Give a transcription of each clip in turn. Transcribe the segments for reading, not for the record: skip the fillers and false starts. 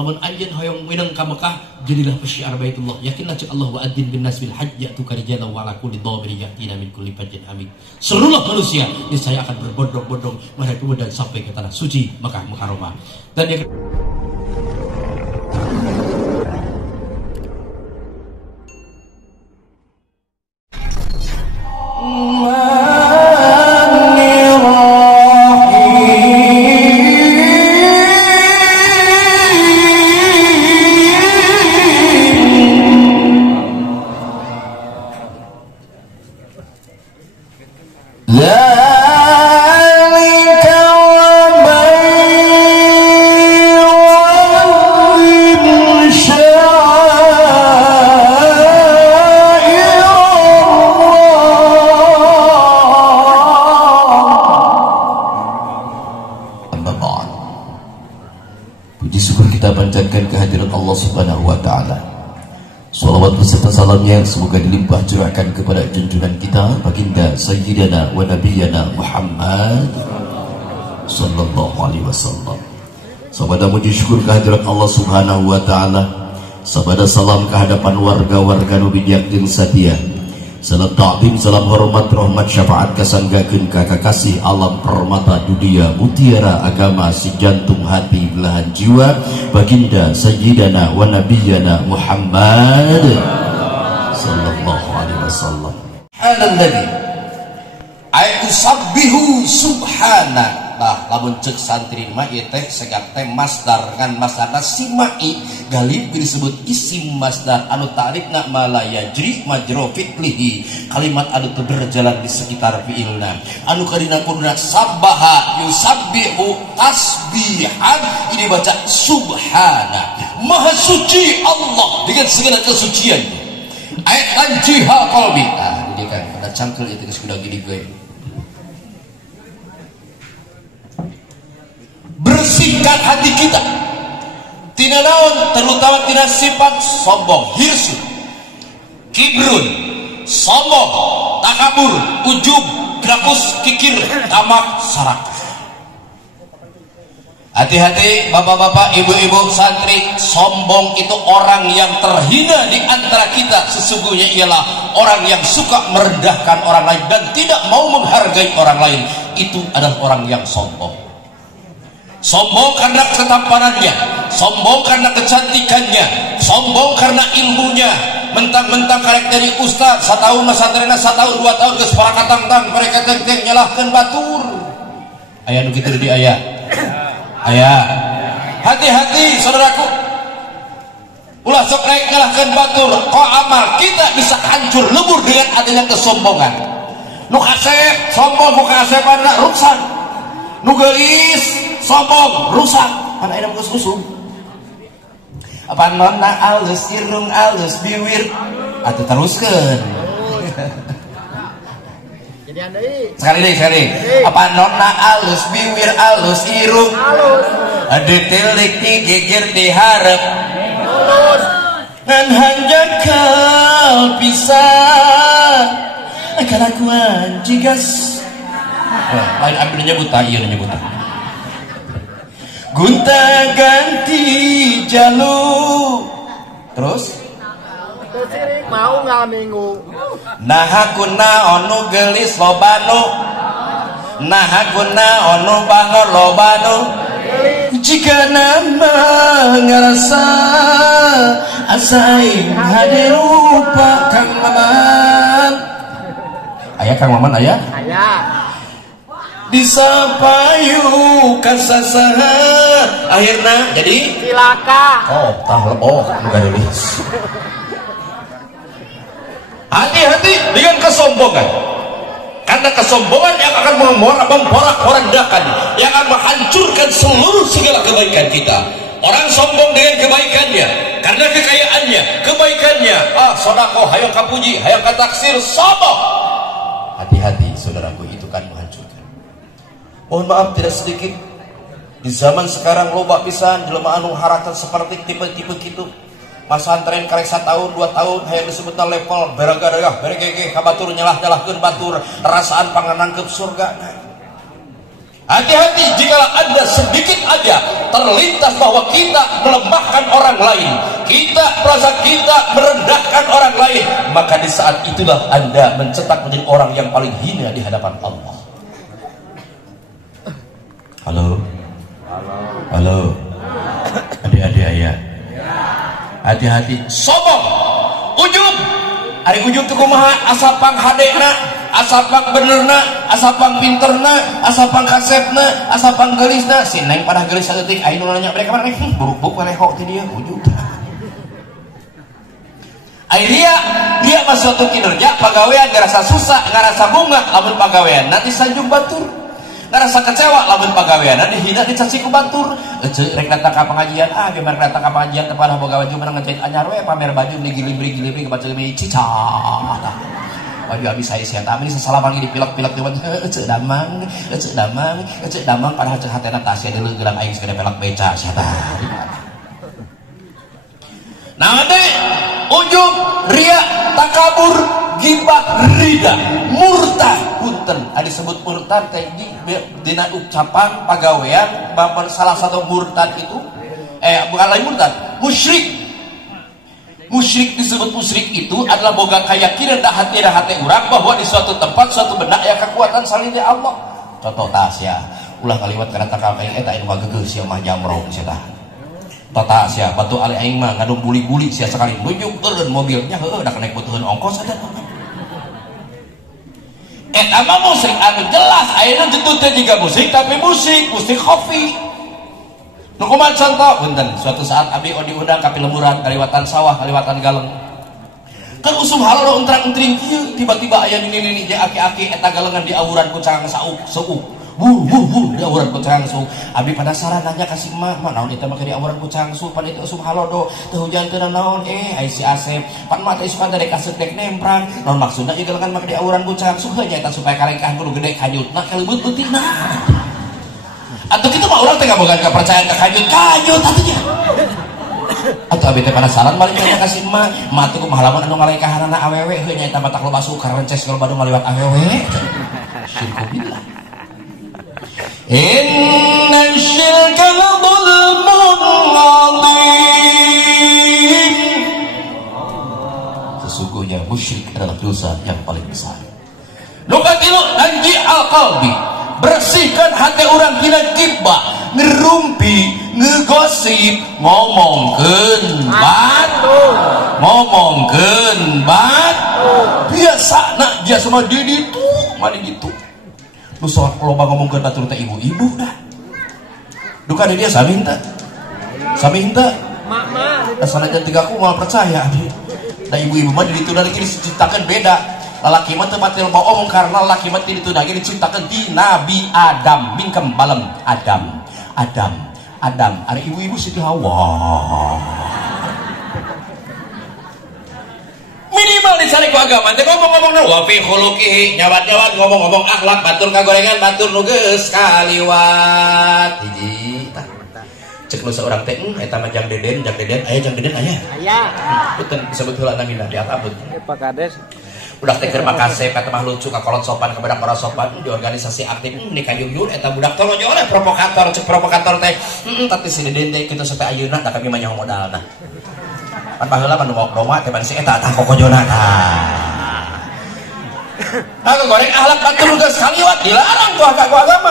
lamun anjeun hoyong minang ka Mekah jadilah pesyiar Baitullah. Yakinlah cek Allah wa adzin bin nas bil hajj ya'tuka rijalan wa ala kulli dhamir ya'tina min kulli fajjin amik. Seluruh manusia niscaya akan berbondong-bondong menuju dan sampai ke tanah suci Mekah Mukarramah. Dan yang kehadiran Allah Subhanahu wa taala. Salawat beserta salamnya semoga dilimpah curahkan kepada junjungan kita baginda Sayyidina wa Nabiyana Muhammad sallallahu alaihi wasallam. Sabada muji syukur kehadiran Allah Subhanahu wa taala. Sabada salam kehadapan warga-warga Nabi Diakdin Satia. Salam ta'zim, salam hormat, rahmat, syafaat kasanggakeun ka kakasih alam permata dunia mutiara agama si jantung hati belahan jiwa baginda Sayyidina wa Nabiyana Muhammad sallallahu alaihi wasallam. Subhanalladzi ayusabbihu subhana. Nah, lamun cek santri mah ieu teh segap teh masdar ngan masdarna simai galib disebut isim masdar anu ta'rifna ma la yajri majra fi'lihi, kalimat anu teu berjalan di sekitar fi'ilna anu kadina kuduna sabbaha yusabbihu tasbihan ini baca subhana, maha suci Allah dengan segala kesuciannya. Ayat anjiha qalbi. Nah, ini kan pada cangkel itu sudah gini gue. Bersihkan hati kita tina naon, terutama tina sifat sombong, hirsu, kibrun, sombong, takabur, ujub, grakus, kikir, tamak, sarak. Hati-hati bapak-bapak, ibu-ibu, santri. Sombong itu orang yang terhina di antara kita. Sesungguhnya ialah orang yang suka merendahkan orang lain dan tidak mau menghargai orang lain. Itu adalah orang yang sombong. Sombong karena ketampanannya, sombong karena kecantikannya, sombong karena ilmunya. Mentang-mentang karek dari ustaz satahun masatrena satahun 2 tahun geus parakatang-tang mereka teng-teng nyalahkeun batur. Aya nu kitu di aya. Aya. Hati-hati saudaraku. Ulah sok naik nyalahkeun batur, kok amal kita bisa hancur lebur dengan adanya kesombongan. Nu kasep sombong bukan kasepanna rusak. Nu geulis sombong rusak pan aya usum apa nonna alus irung alus biwir atuh teruskeun jadi andai sekali apa nonna alus biwir alus irung alus detilik digeger diharap ngan hanjakal pisan kalakuan jigas lain ambil nyebut ieu nyebut gunta ganti jalur terus mau nggak minggu nah aku naonu gelis lobanu nah aku naonu bangor lobanu jika nama ngerasa asain hadir rupa Kang Maman ayah Kang Maman ayah disapayu kasasaha akhirna jadi cilaka. Oh tahu bukan ini. Hati-hati dengan kesombongan, karena kesombongan yang akan memporak-porandakan, yang akan menghancurkan seluruh segala kebaikan kita. Orang sombong dengan kebaikannya, karena kekayaannya, kebaikannya, sedekah, hayang kapuji, hayang kataksir, sombong. Hati-hati saudaraku, itu kan menghancurkan. Mohon maaf tidak sedikit di zaman sekarang loba pisan jelema anu haratan seperti tipe-tipe gitu. Masantren karek 1 tahun 2 tahun hayang disebutna level beraga-raga beregege ka batur nyalah-nyalahkeun batur rasaan panganangkep surga. Hati-hati jikalau Anda sedikit aja terlintas bahwa kita melemahkan orang lain, kita merasa kita merendahkan orang lain, maka di saat itulah Anda mencetak menjadi orang yang paling hina di hadapan Allah. Halo, halo, adik-adik ayah, hati-hati sombong, ujub. Ari ujub tuh kumaha? Asapang hadena, asapang benerna, asapang pinterna, asapang kasepna, asapang gelisna. Si neng pada gelis saeutik aya nu nanya mereka mana nih? Buruk-buruk pareho ti dia ujub. Ai dia mah suatu kinerja pagawean ngarasa susah, ngarasa bunga lamun pagawean nanti sanjung batur. Ngarasa kecewa lamun pagaweanna dihina dicaci ku batur. Ece rek datang ka pengajian, gimana datang ka pengajian teh pada boga baju menang ngecek anyar we pamer baju digilibri-gilibri ke baca mi cica. Baju abis saya sia tami sasalaman di pilek-pilek teh ece damang padahal cek hatena tasya deuleu gelang aing segede pelak beca sia tah. Nah teh ujub, ria, takabur, gibah, rida, murtad. Punten disebut murtad teh dina ucapan pagawean salah satu murtad itu bukan lain murtad, musyrik. Musyrik disebut musyrik itu adalah boga keyakinan dah hati urang bahwa di suatu tempat suatu benda aya kekuatan salin Allah. Contoh tasya ulah kaliwat kana takal kayak eta anu gageus sia mah jamrong sia tah. Tata sia batu ali aing mah ngadung buli-buli sia sekali nunjuk eureun mobilnya heueuh da naik butuheun ongkos ada. Eta mah musik anu jelas ayeuna tentu teh jiga musik tapi musik kopi. Nu kumaha contoh punten suatu saat abdi diundang ka pilemuran kaliwatan sawah kaliwatan galeng. Kan usum haloro untrang-untring kieu tiba-tiba aya nini-nini jeung aki-aki eta galengan diawuran ku cangang seuuk. Di awuran ku cangang seuuk. Abdi penasaran nanya ka si emak, "Mah naon eta mah di awuran ku cangang seuuk pan itu usum halodo teh hujan teu naon ai si Asep. Pan mah teh suka teh kaseup dek nemprang. Naon maksudna ieu galengan mah di awuran ku cangang seuuk nya eta supaya karengkah kudu gede kanyutna kalebut beutina." Atuh kitu mah urang teh ngabogaan kepercayaan ka kanyut atunya. Atuh abdi teh penasaran balik nanya ka si emak, "Emak teh kumaha lamun anu ngalengkahanna awewe heuh nya eta mah tak loba sukar rences kalau badu ngaliwat awewe." Syirku billah. Inna syirka la dhulmun 'adzim. Sesungguhnya musyrik adalah dosa yang paling besar. Nukatilu nanji al-qalbi, bersihkan hati orang tina gibah, ngerumpi, ngegosip, ngomongkeun batur. Biasa mah di ditu, mah di ditu. Lu soal loba ngomongkeun batur teh ibu-ibu dah. Duka dia sami henteu. Asanajan tiga aku mau percaya adi. Da ibu-ibu mah di ditu lagi diciptakeun beda. Lalaki mah teu pati loba omong karena lalaki mah di ditu lagi diciptakeun di Nabi Adam mingkem balem Adam. Ari ibu-ibu Siti Hawa. Minimal dicari ku agama teh ngomong-ngomong wa fi khuluqihi nyawat-nyawat ngomong-ngomong akhlak batur kagorengan batur nu geus kaliwat hiji tah cek nu saurang teh eta mah jang deden aya betul disebut heula namina di abut Pak Kades budak teh keur makasep eta mah lucu ka kolot sopan ka budak ora sopan di organisasi aktif ni kayuyun eta budak teh oleh provokator cek provokator teh tapi si deden teh kitu sampai ayeuna da kami mah nyaho modalna pan baheula pan doma teh ban si eta tah kokojona tah goreng akhlak batur geus kaliwat dilarang tuh agama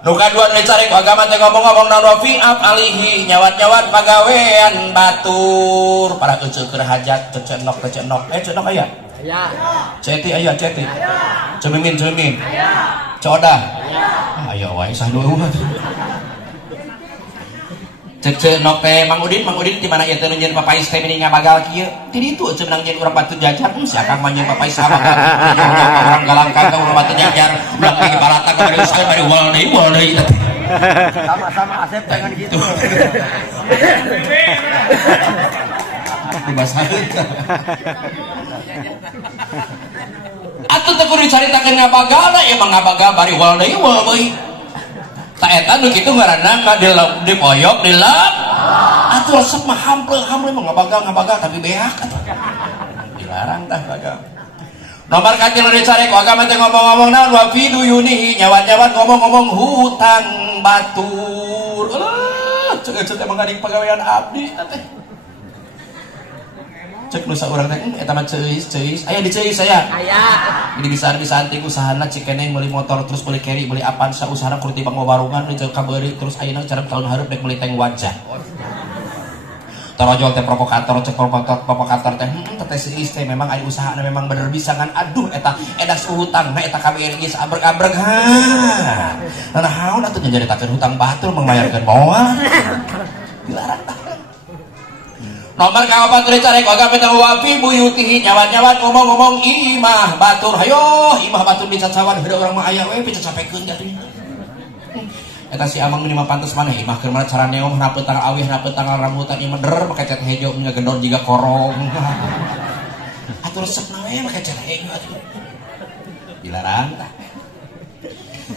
nu kadua nu dicari ku agama teh ngomong-ngomong naon wa fi alihi nyawat-nyawat pagawean batur para euceu keur hajat cecenok cenok aya ceti aya cemimin coda aya wae sah dulu cek nok teh Mang Udin di mana ieu teh nu nyeun papais teh mending ngabagal kieu ti ditu cenah menang nyeun urang batu jajar si akang mah nyeun papais sama urang galangkang ka urang batu jajar urang lagi balata ka bari uskeun bari wal deui sama Asep jangan gitu dibasaheun atuh teh kudu dicaritakeun ngabagalna emang ngabagal bari wal deui tak eta nu kitu ngaranna dipoyok dilap atuh resep mah hample mah ngabagal tapi beak atuh dilarang tah bagal Nomor katil dicari ku agama teh ngomong-ngomong naon wa fi duyunihi nyawan-nyawan ngomong-ngomong hutang batur. Ceuk emang gading pagawean abdi teh. Cek nu saurang teh eta mah ceus aya di ceus aya. Aya. Jadi bisa anting usahana cikeneng meuli motor terus meuli carry meuli Avanza usahana kudu tibang warungan meuli kabeuri terus ayeuna cara tahun hareup rek meuli tank wajah. Tarojol teh provokator cek provokator teh teh seis teh memang aya usahana memang bener bisa kan aduh eta edas hutangna eta KBRI geus abreg-abreg ha. Nah haun atuh nyaritakeun hutang batur membayarkeun moal. Dilarang tah. Nomor kaopat dicari ku agama teh wa fi buyutihi nyawan-nyawan ngomong-ngomong imah batur hayo imah batur di cacawan heureuk urang mah aya we bisa sapekeun jadi. Eta si amang minimal pantes maneh imah keur mana cara neong hana peutang awih hana peutang rambutan ieu meder make cat hejo nya gendor jiga korong. Atuh resepna we make cat hejo atuh. Dilarang tah.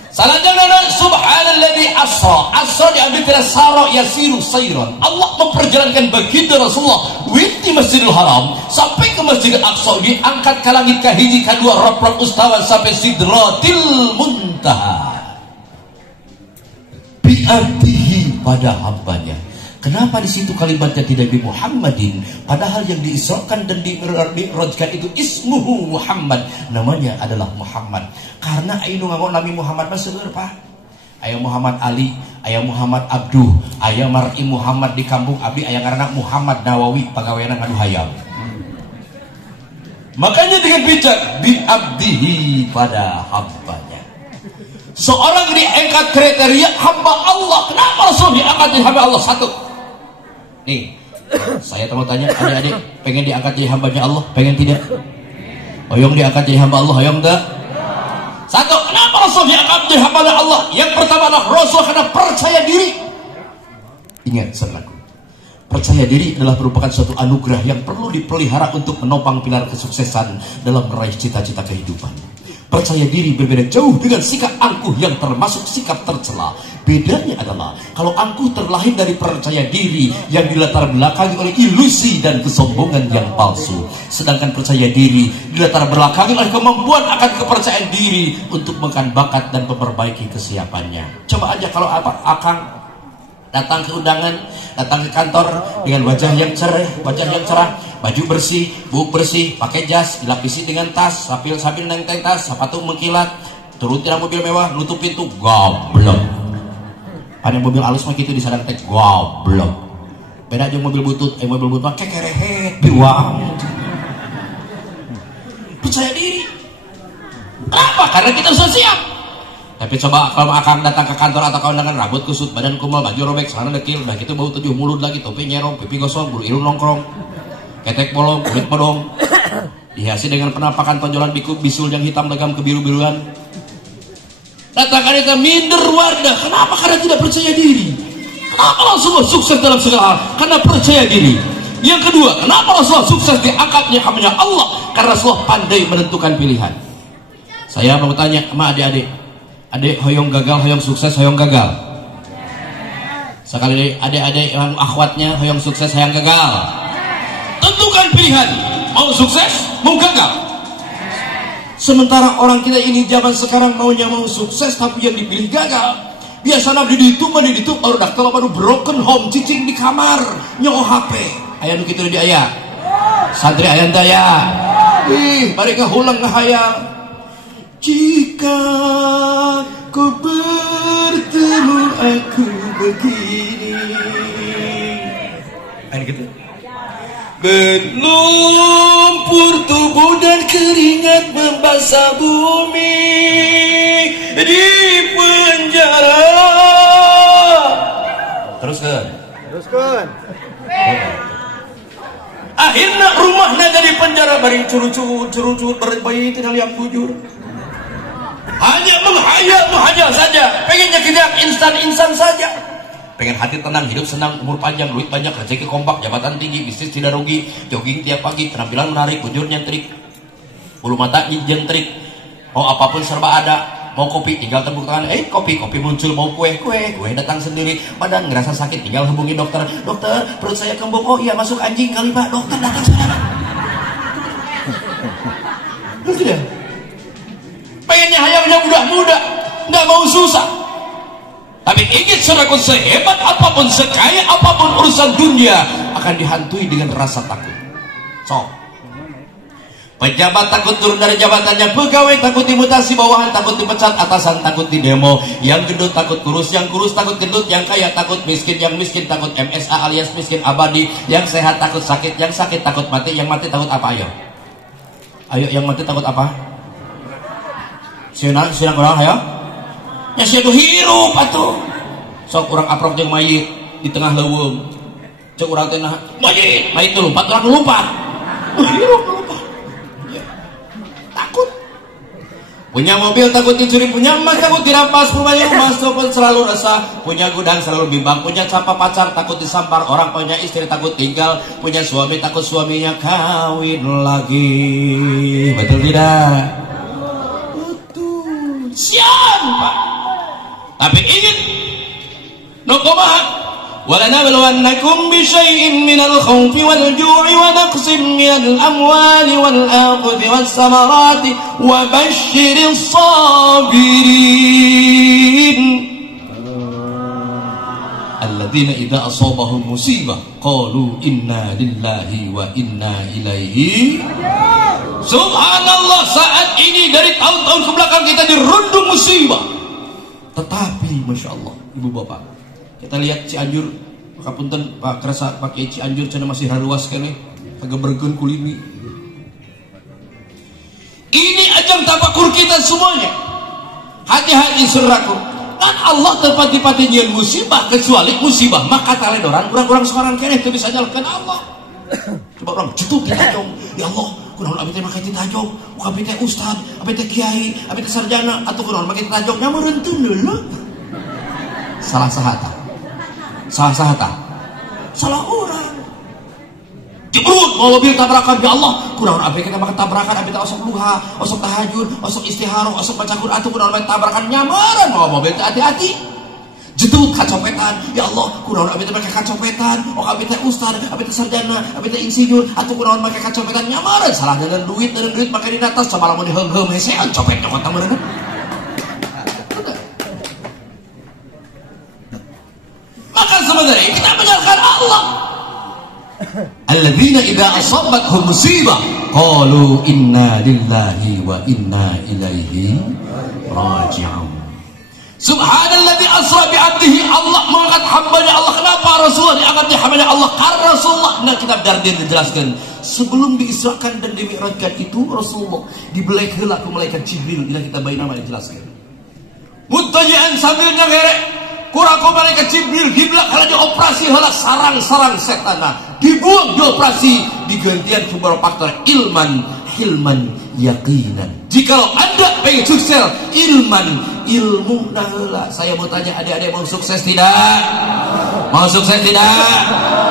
Salanjutna subhanalladzi asra diambil dari sara yasiru sayran. Allah memperjalankan baginda Rasulullah di Masjidil Haram sampai ke Masjidil Aqsa diangkat ke langit kahiji kadua raprap ustawan sampai Sidratil Muntaha. Bi'abdihi pada hambanya. Kenapa di situ kalimatnya tidak di Muhammadin, padahal yang diisrakan dan dirojkan itu ismuhu Muhammad, namanya adalah Muhammad. Karena ainu nganggo Nabi Muhammad mah seueur Pak. Aya Muhammad Ali, aya Muhammad Abduh, aya Mar'i Muhammad di kampung abdi aya ngaranna Muhammad Nawawi pagaweana ngadu hayam. Makanya dengan bijak bi'abdihi pada hambanya. Seorang diangkat kriteria hamba Allah. Kenapa Rasul diangkat jadi hamba Allah? Satu. Nih, saya mau tanya adik-adik, pengen diangkat jadi hambanya Allah? Pengen tidak? Oyong diangkat jadi hamba Allah, oyong enggak? Satu, kenapa Rasul diangkat jadi hamba Allah? Yang pertama adalah Rasul karena percaya diri. Ingat saudaraku, percaya diri adalah merupakan suatu anugerah yang perlu dipelihara untuk menopang pilar kesuksesan dalam meraih cita-cita kehidupan. Percaya diri berbeda jauh dengan sikap angkuh yang termasuk sikap tercela. Bedanya adalah kalau angkuh terlahir dari percaya diri yang dilatar belakangi oleh ilusi dan kesombongan yang palsu, sedangkan percaya diri dilatar belakangi oleh kemampuan akan kepercayaan diri untuk mengembangkan bakat dan memperbaiki kesiapannya. Coba aja kalau akang datang ke undangan, datang ke kantor dengan wajah yang cerah, baju bersih, buk bersih, pakai jas, dilapisi dengan tas, sambil nenteng tas, sepatu mengkilat, turun tina mobil mewah, nutup pintu, goblok. Ada mobil alus mah gitu disadang teh goblok. Beda jeung mobil butut, mobil butut mah kekerehet, biwang. Percaya diri. Kenapa? Karena kita sudah siap. Tapi coba kalau akan datang ke kantor atau kawan dengan rambut kusut, badan kumal, baju robek, celana dekil, udah gitu bau 7 mulut lagi, topi nyerong, pipi gosong, bulu irung nongkrong, ketek bolong, kulit podong, dihiasi dengan penampakan tonjolan bisul yang hitam legam kebiru-biruan. Datangkan itu minder wardah. Kenapa? Karena tidak percaya diri. Kenapa Rasulullah sukses dalam segala hal? Karena percaya diri. Yang kedua, kenapa Rasulullah sukses diangkatnya hambanya Allah? Karena Rasulullah pandai menentukan pilihan. Saya mau tanya sama adik-adik. Adik hoyong gagal, hoyong sukses, hoyong gagal. Sekali adik-adik yang akhwatnya hoyong sukses, hoyong gagal. Tentukan pilihan, mau sukses, mau gagal. Sementara orang kita ini zaman sekarang maunya mau sukses, tapi yang dipilih gagal. Biasanya di itu baru dah kalau baru broken home, cicing di kamar, nyoh HP. Ayah nu kitu di aya. Santri ayah daya. Ih, bari ngahulang ngahayal. Jika kau bertemu aku begini, ada gitu. Berlumpur tubuh dan keringat membasah bumi di penjara. Teruskan. Akhirnya rumahnya jadi penjara, baring curut berbayi tidak lihat bujur. Hanya menghayal saja, pengennya kita instan saja. Pengen hati tenang, hidup senang, umur panjang, duit banyak, rezeki kompak, jabatan tinggi, bisnis tidak rugi, jogging tiap pagi, penampilan menarik, bujur nyentrik, bulu mata nyentrik, mau apapun serba ada, mau kopi tinggal tepuk tangan, kopi muncul, mau kue datang sendiri, badan ngerasa sakit tinggal hubungi dokter, perut saya kembung, oh iya masuk anjing kali pak, dokter datang sekarang. Sudah. Pengennya hayalnya mudah-mudah, nggak mau susah. Tapi ingat saudaraku, sehebat apapun, sekaya apapun urusan dunia akan dihantui dengan rasa takut. So, pejabat takut turun dari jabatannya, pegawai takut dimutasi, bawahan takut dipecat, atasan takut di demo, yang gendut takut kurus, yang kurus takut gendut, yang kaya takut miskin, yang miskin takut MSA alias miskin abadi, yang sehat takut sakit, yang sakit takut mati, yang mati takut apa? Ayo yang mati takut apa? Siapa orang ayo? Ya siapa hirup atuh. Sok urang aprok jeung mayit di tengah leuweung. Cek urang teh mayit tuh lompat, urang lompat. Hirup lompat. Ya. Takut. Punya mobil takut dicuri, punya emas takut dirampas, punya emas takut selalu resah, punya gudang selalu bimbang, punya capa pacar takut disampar orang, punya istri takut tinggal, punya suami takut suaminya kawin lagi. Betul tidak? Sian Pak. Tapi ingat nukumaha walanabluwannakum bisyai'in minal khawfi wal ju'i wa naqsin minal amwali wal anfusi was samarati wa basyiris sabirin alladzina idza asabahum musibah qalu inna lillahi wa inna ilaihi. Subhanallah, saat ini dari tahun-tahun kebelakang kita dirundung musibah, tetapi Masya Allah ibu bapak, kita lihat Cianjur, makapunten Pak kerasa pakai Cianjur cina masih haruas kene agak bergen kulini. Ini ajang tafakur kita semuanya. Hati-hati saudaraku, kan Allah tempat dipatihnya musibah, kecuali musibah maka taledoran kurang-kurang seorang kene itu bisa nyalakan Allah. Coba orang cetuk kita dong, ya Allah kunaon abdi teh make ditajog, abdi teh ustad, abdi teh kiai, abdi teh sarjana, atuh kunaon make ditajog nya meureunteun deuleu. Salah sahata. Salah orang. Jebrut mau mobil tabrakan, ya Allah kunaon abdi kita make tabrakan, abdi teh osok duha, osok tahajud, osok istikharah, osok baca Quran, atuh kunaon make tabrakan nyamaran mau mobil teh hati-hati. Jedut kacopetan, ya Allah kunaon abdi teh make kacopetan, abdi teh ustad, abdi teh sarjana, abdi teh insinyur, atuh kunaon make kacopetan nyamaran, salah dengan duit make di atas, coba lamun diheung-heung hesean copet nyokot meureun. Maka sebenarnya kita menyalahkan Allah. Alladzina idza asabathum musibah qalu inna lillahi wa inna ilaihi raji'un. Subhanalladzi asra bi 'abdihi, Allah mengangkat hambanya Allah. Kenapa Rasulullah diangkat di hambanya Allah? Karena Rasulullah, nah kitab Dardir dijelaskan, sebelum diisrakan dan dimi'rajkan itu Rasulullah dibelek heula ku malaikat Jibril, ila kita bayi nama dijelaskan. Muttaji'an sambil nyagerek, kurang ku malaikat Jibril giblak heula dioperasi heula sarang-sarang setan. Dibuang dioperasi, digantian ku faktor ilman, hilman, yakinan. Jikalau Anda pengen sukses ilmu nah, saya mau tanya adik-adik, mau sukses tidak? Mau sukses tidak?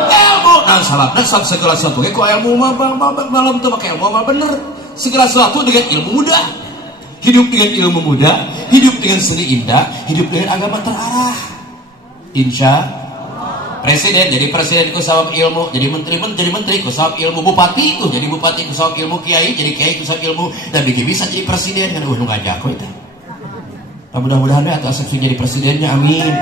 Ilmu nah salah segala sesuatu ku ilmu malam tuh pakai ilmu bener. Segala sesuatu dengan ilmu mudah. Hidup dengan ilmu mudah, hidup dengan seni indah, hidup dengan agama terarah. Insya presiden jadi presiden ku sabab ilmu, jadi menteri ku sabab ilmu, bupati ku jadi bupati ku sabab ilmu, kiai jadi kiai ku sabab ilmu, dan bisa jadi presiden kan nu ngajak ku eta. Mudah-mudahan atau Asep jadi presidennya, amin.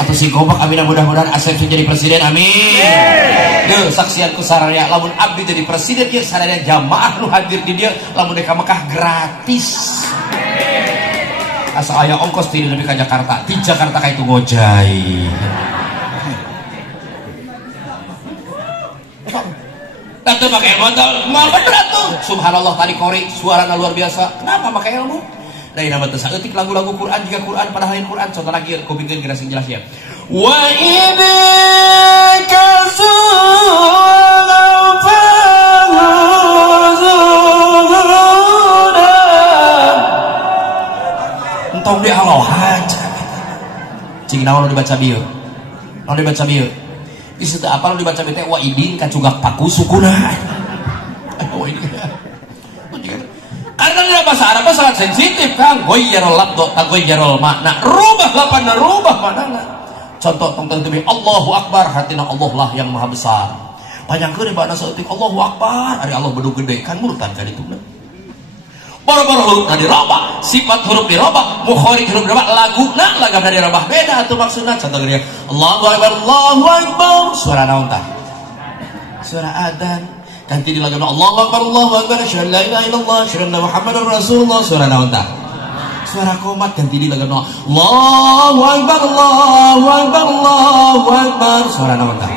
Atau si Kompak, amin. Mudah-mudahan Asep jadi presiden, amin. Duh, saksian ku saraya lamun abdi jadi presiden ieu saraya jamaah nu hadir di dieu lamun ka Mekah gratis. Asa aya ongkos ti nepi ka Jakarta, di Jakarta ka itu ngojai. Tante pakai ilmu, mal beneran tuh. Subhanallah tadi kori suaranya luar biasa. Kenapa pakai ilmu? Dari nama tersangeutik lagu-lagu Quran juga Quran pada hari Quran. Contoh lagi kupingkeun geus jelas ya. Wa idza entong di alohan. Cing naon dibaca bieu? Naon dibaca bieu? Isu teh apa lu dibaca bete wa idin kacugak paku sukuna. Karena dalam bahasa Arab sangat sensitif kan. Ghayyarul lafdh taghayyarul makna. Rubah lapanna rubah maknana. Contoh tentang demi Allahu Akbar, hatina Allah lah yang maha besar. Panjangkeun bahasa saeutik Allahu Akbar, ari Allah bedu gede kan murtad ka ditu. boro-boro huruf dirobah, sifat huruf dirobah, mukhorik huruf dirobah, laguna lagam dirobah, beda tuh maksudnya. Contoh gini, Allahu Akbar, Allahu Akbar, suara naon tah? Suara adzan. Ganti di lagam Allahu Akbar, Allahu Akbar, asyhadu an la ilaha illallah, asyhadu anna Muhammadar Rasulullah, suara naon tah? Suara komat. Ganti di lagam Allahu Akbar, Allahu Akbar, Allahu Akbar, suara naon tah?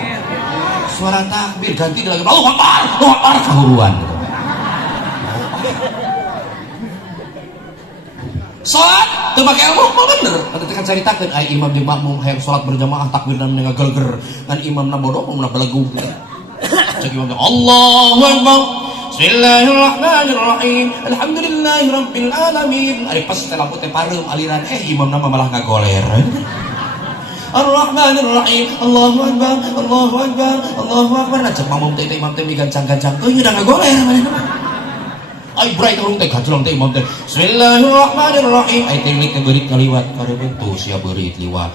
Suara takbir. Ganti di lagam Allahu Akbar, Allahu Akbar, kahuruan. Salat teu make ilmu mah bener. Atuh teh kan caritakeun ai imam jeung makmum hayang salat berjamaah takbir dan ngagelger ngan imamna bodoh mun belegug. Cek imam Allahu Akbar. Bismillahirrahmanirrahim. Alhamdulillahirabbil alamin. Ari pas teh lampu teh pareum aliran imamna malah ngagoler. Ar-Rahmanir-Rahim. Allahu Akbar, Allahu Akbar, Allahu Akbar. Cek makmum teh imam teh migancang-gancang. Teuing udah ngagoler manehna. Ay bray tulung teh kajelang teh imam teh Bismillahirrahmanirrahim. Ay teh lik beurit ngaliwat karebeun tuh sia beurit liwat.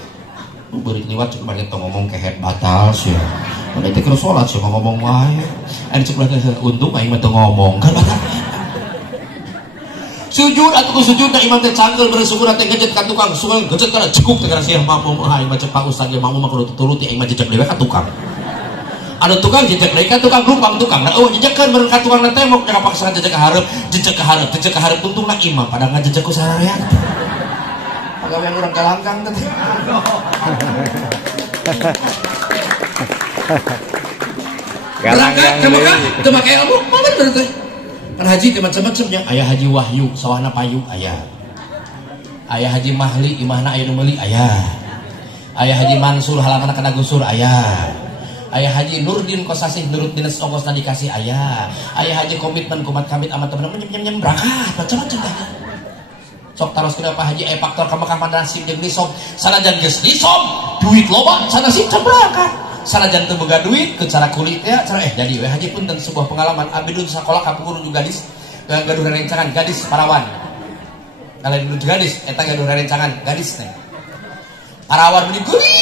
Beurit liwat cek bari teh ngomong kehet batal sia. Mun teh keur salat sia ngomong wae. Anu cek bari untung aing mah teu ngomong kan batal. Sujud atuh sujud teh imam teh cangkel bersyukur teh gejet ka tukang, sungan gejet kana cekuk teh kana sia makmum aing mah cek Pak Ustaz ge makmum mah kudu turuti aing mah jejak dewe ka tukang. Ada tukang jejak deui ka tukang rumpang tukang. Nah, jejekeun beureun ka tukang na tembok jangan paksa jejak ka hareup, jejak ka hareup tuntungna imam pada ngajejek ku sararean. Pagawean urang kalangkang teh. Berangkat ke Mekah teu make ilmu, mah bener teh. Kan haji teh macam-macam nya. Aya haji wahyu, sawahna payu aya. Aya haji mahli, imahna aya nu meuli aya. Aya haji mansur halamanna kana gusur aya. Ayah haji Nurdin kosasih nurut dinas ongkosna dikasih ayah. Ayah haji komitmen kumat kamit amat teman-teman nyem berangkat macam-macam tah. Sok taros kenapa haji faktor ka Mekah manasib jeung nisom. Sanajan geus nisom duit loba sanasib can berangkat. Sanajan teu boga duit ke cara kulit ya cara jadi we haji punten sebuah pengalaman abdi dulu sakola ka punguru gadis gaduh rencangan gadis parawan. Kalian dulu gadis eta gaduh rencangan gadis teh. Parawan beli guris.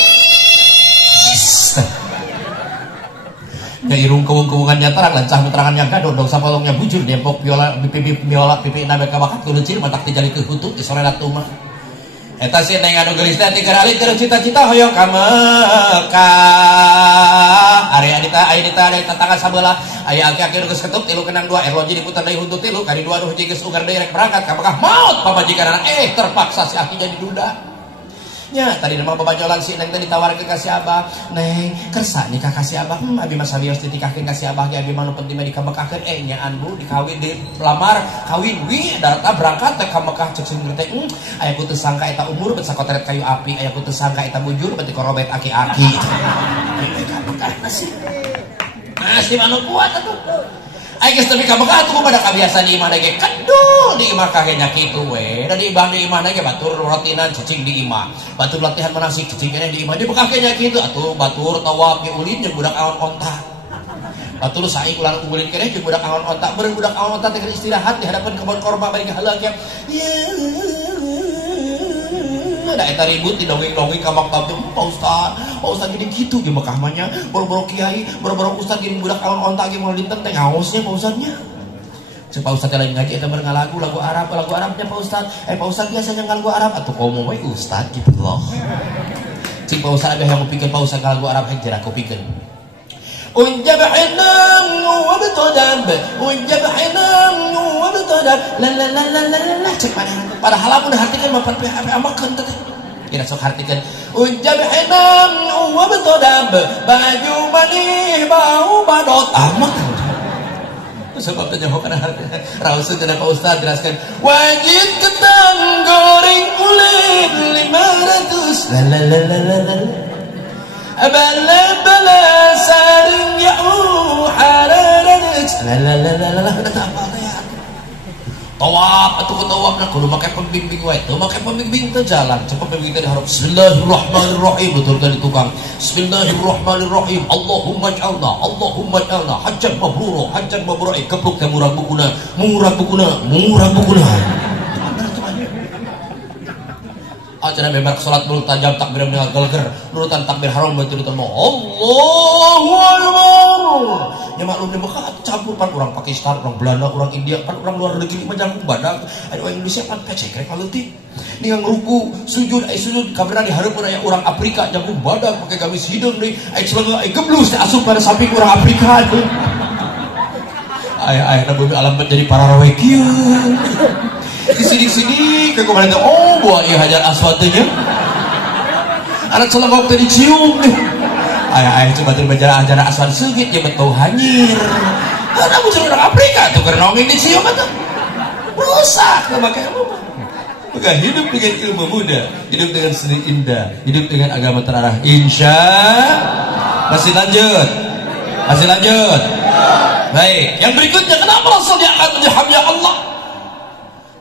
Ya irung kewung-kewungan nyata lancah meterangannya gaduh dong sapalongnya bujur dempok pipi nabe ka bakat kudu cir matak dijali ke hutu di sore ratu mah eta si neng anu geulis teh tigarali keur cita-cita hoyong ka Mekah area dita tantangan sabelah aya aki-aki geus ketuk tilu kenang dua erloji diputar deui huntu tilu kali dua hiji geus ugar deui rek berangkat ka Mekah maut pamajikanana terpaksa si aki jadi duda. Ya, tadi nama babajolan si neng tadi ditawarkeun ka si Abah, "Neng, kersa nikah ka si Abah." Abi mah salios dinikahkeun ka si Abah ge abi mah nu penting mah dikabekakeun nyaan Bu dikawin dilamar kawin wi data berangkat teh ka Mekah cek sing teh aya ku teu sangka eta umur bet sakoteret kayu api aya ku teu sangka eta bujur bet korobet aki-aki. Masih anu kuat atuh. Aing geus nepi ka Mekah atuh pada kabiasaan di imah ge kedul di imah kage nya kitu we. Da di imah ge batur rotinan cicing di imah. Batur latihan manasik cicing keneh di imah di Mekah ge nya kitu atuh batur tawaf ge ulin jeung budak awan ontak. Batur saing ulang ulin keneh jeung budak awan ontak. Beureun budak awan ontak teh istirahat di hadapan kebon korma bari gaheula ge. Da eta ribut di dongeng-dongeng ka maktab teh Pak Ustaz gini gitu di Mekah mah nya boro-boro kiai boro-boro ustaz gini budak awan ontak ge moal dinten teh ngaosnya Pak Ustaznya. Cek Pak Ustaz lain ngaji eta beunang lagu Arabnya Pak Ustaz. Pak Ustaz biasanya ngalagu Arab atuh komo we ustaz gitu loh. Cek Pak Ustaz aya yang ngupikeun Pak Ustaz ngalagu Arab hejera kupikeun. Unjab hinam wa bitadab la cek pada halamun hartikeun mah amakeun teh. Kira sok hartikeun unjab hinam wa bitadab baju manih bau badot amak. Sebab tanya kana hartikeun rauseun cenah Pak Ustaz jelaskeun wajib ketan goreng kulit 500 la bala saring ya'u hararat la tawaf atuh ku tawaf na kudu make pembimbing wae teu make pembimbing teh jalan cepet pembimbing teh harap bismillahirrahmanirrahim betul kan tukang bismillahirrahmanirrahim Allahumma ij'alna hajjan mabrura kepluk teh murah bukuna acara memang salat dulu tajam takbir mengal gelger nurutan takbir haram betul Allahu Akbar. Ya maklum di Mekah campur pan orang Pakistan, orang Belanda, orang India, pan orang luar negeri macam badak. Ada orang Indonesia pan pecek rek paleutik. Ningang ruku, sujud, sujud kabarna dihareupeun aya orang Afrika jago badak pakai gamis hidung deui. Ai celana ai geblus asup pada samping orang Afrika deui. Aya bumi alam jadi para rawe kieu. Di sini ke kemarin teh oh buah ieu hajar aswad teh nya. Anak celengok teh dicium nih. Aya coba teh bajara aswad seugit nya betul hanyir. Karena muncul orang Afrika tuh keur nongeng dicium atuh. Rusak make apa? Maka hidup dengan ilmu muda, hidup dengan seni indah, hidup dengan agama terarah. Masih lanjut. Baik, yang berikutnya kenapa Rasul diangkat menjadi hamba Allah?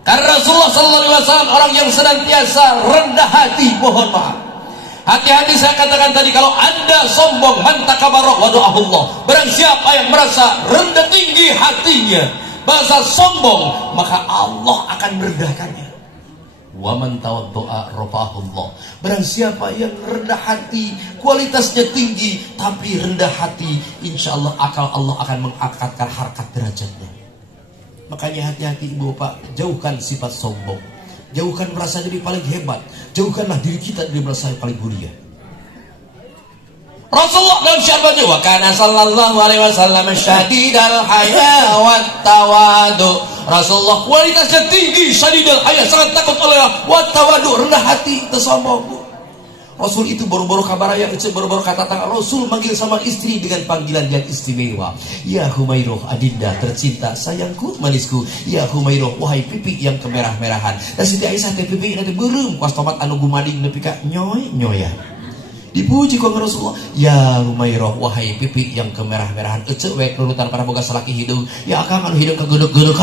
Karena Rasulullah sallallahu alaihi wasallam orang yang senantiasa rendah hati, mohon maaf. Hati-hati saya katakan tadi, kalau Anda sombong, man takabara wa du'ahullah. Barang siapa yang merasa rendah tinggi hatinya, bahasa sombong, maka Allah akan merendahkannya. Wa man tawaddu'a rafa'ahullah. Barang siapa yang rendah hati, kualitasnya tinggi tapi rendah hati, insyaallah Allah akan mengangkatkan harkat derajatnya. Makanya hati-hati ibu bapak, jauhkan sifat sombong, jauhkan merasa diri paling hebat, jauhkanlah diri kita dari merasa paling mulia. Rasulullah dalam syahadatnya wa kana sallallahu alaihi wasallam syadidal haya wat tawadu. Rasulullah kualitasnya tinggi, syadidal haya, sangat takut oleh Allah, wat tawadu, rendah hati, tersombong. Rasul itu baru-baru kabar yang baru-baru kata tangan Rasul manggil sama istri dengan panggilan yang istimewa. Ya Humairah, adinda tercinta, sayangku, manisku. Ya Humairah, wahai pipi yang kemerah-merahan. Dan Siti Aisyah teh pipi nanti beureum kuas tomat anu gumading nepi ka nyoy-nyoyan. Dipuji ku Rasulullah, ya Humairah, wahai pipi yang kemerah-merahan. Ece we nurutan para boga salaki hidung. Ya akang anu hidung kageudeg-geudeg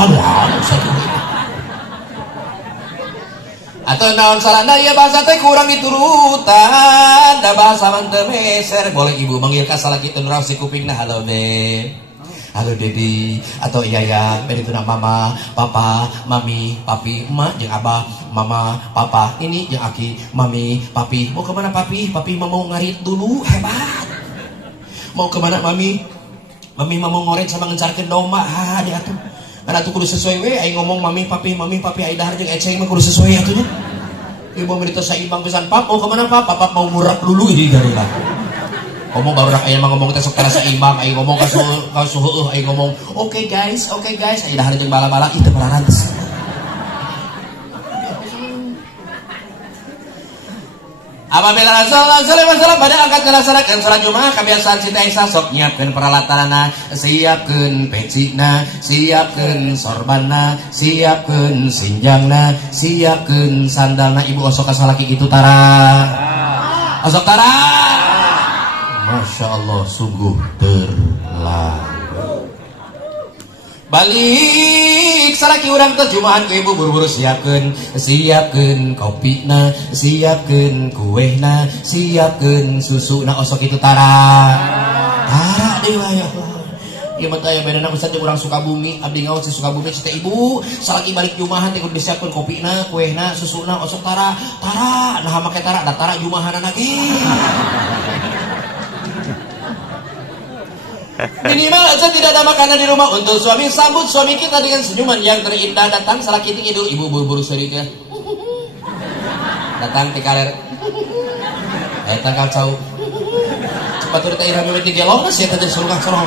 atau naon salahna ya bahasa teh kurang diturutan, da bahasa mah teu meser. Boleh ibu manggil ka salaki teu nurang si kupingna, halo be, halo dedi, atau iya ya beda tuna mama, papa, mami, papi, emak jeung abah, mama, papa, ini jeung aki, mami, papi. Mau kemana papi? Papi mau ngarit dulu, hebat. Mau kemana mami? Mami mau ngoret sama ngencarkeun domba. Di atuh. Karena tuh kudu sesuai we, aing ngomong mami, papi, aing dahar jeung eceng mah kudu sesuai atunya. Ieu mau menit saimbang pisan, pap, mau kemana pap? Papa mau murak dulu ini dari lah. Ngomong barudak aya mah ngomong teh sok kana saimbang, aing ngomong ka suheuh, aing ngomong, "Oke guys, aing dahar jeung bala-bala itu pararantes." Apabila Rasulullah SAW pada angkat melaksanakan salat Jumat, kebiasaan Siti Aisyah sok nyiapkeun peralatanna, siapkeun pecina, siapkeun sorbanna, siapkeun sinjangna, siapkeun sandalna. Ibu osok ka salaki kitu tara. Osok tara. Masya Allah, sungguh terlalu. Balik salaki urang teh Jumahan ke ibu buru-buru siapkeun kopina, siapkeun kuehna, siapkeun susuna, osok itu tara dewa ya Allah. Ieu mah aya bedana Ustaz jeung urang Sukabumi, abdi ngaos di Sukabumi cita ibu salaki balik Jumahan teh kudu disiapkeun kopina, kuehna, susuna, osok tara nah make tara da tara Jumahanana ge. Minimal aja tidak ada makanan di rumah untuk suami. Sambut suami kita dengan senyuman yang terindah. Datang salaki tidur, ibu buru-buru seurikeun. Datang tikaler. Eta kacau. Cepat teh irah mimiti gelong sih teh surga sorong.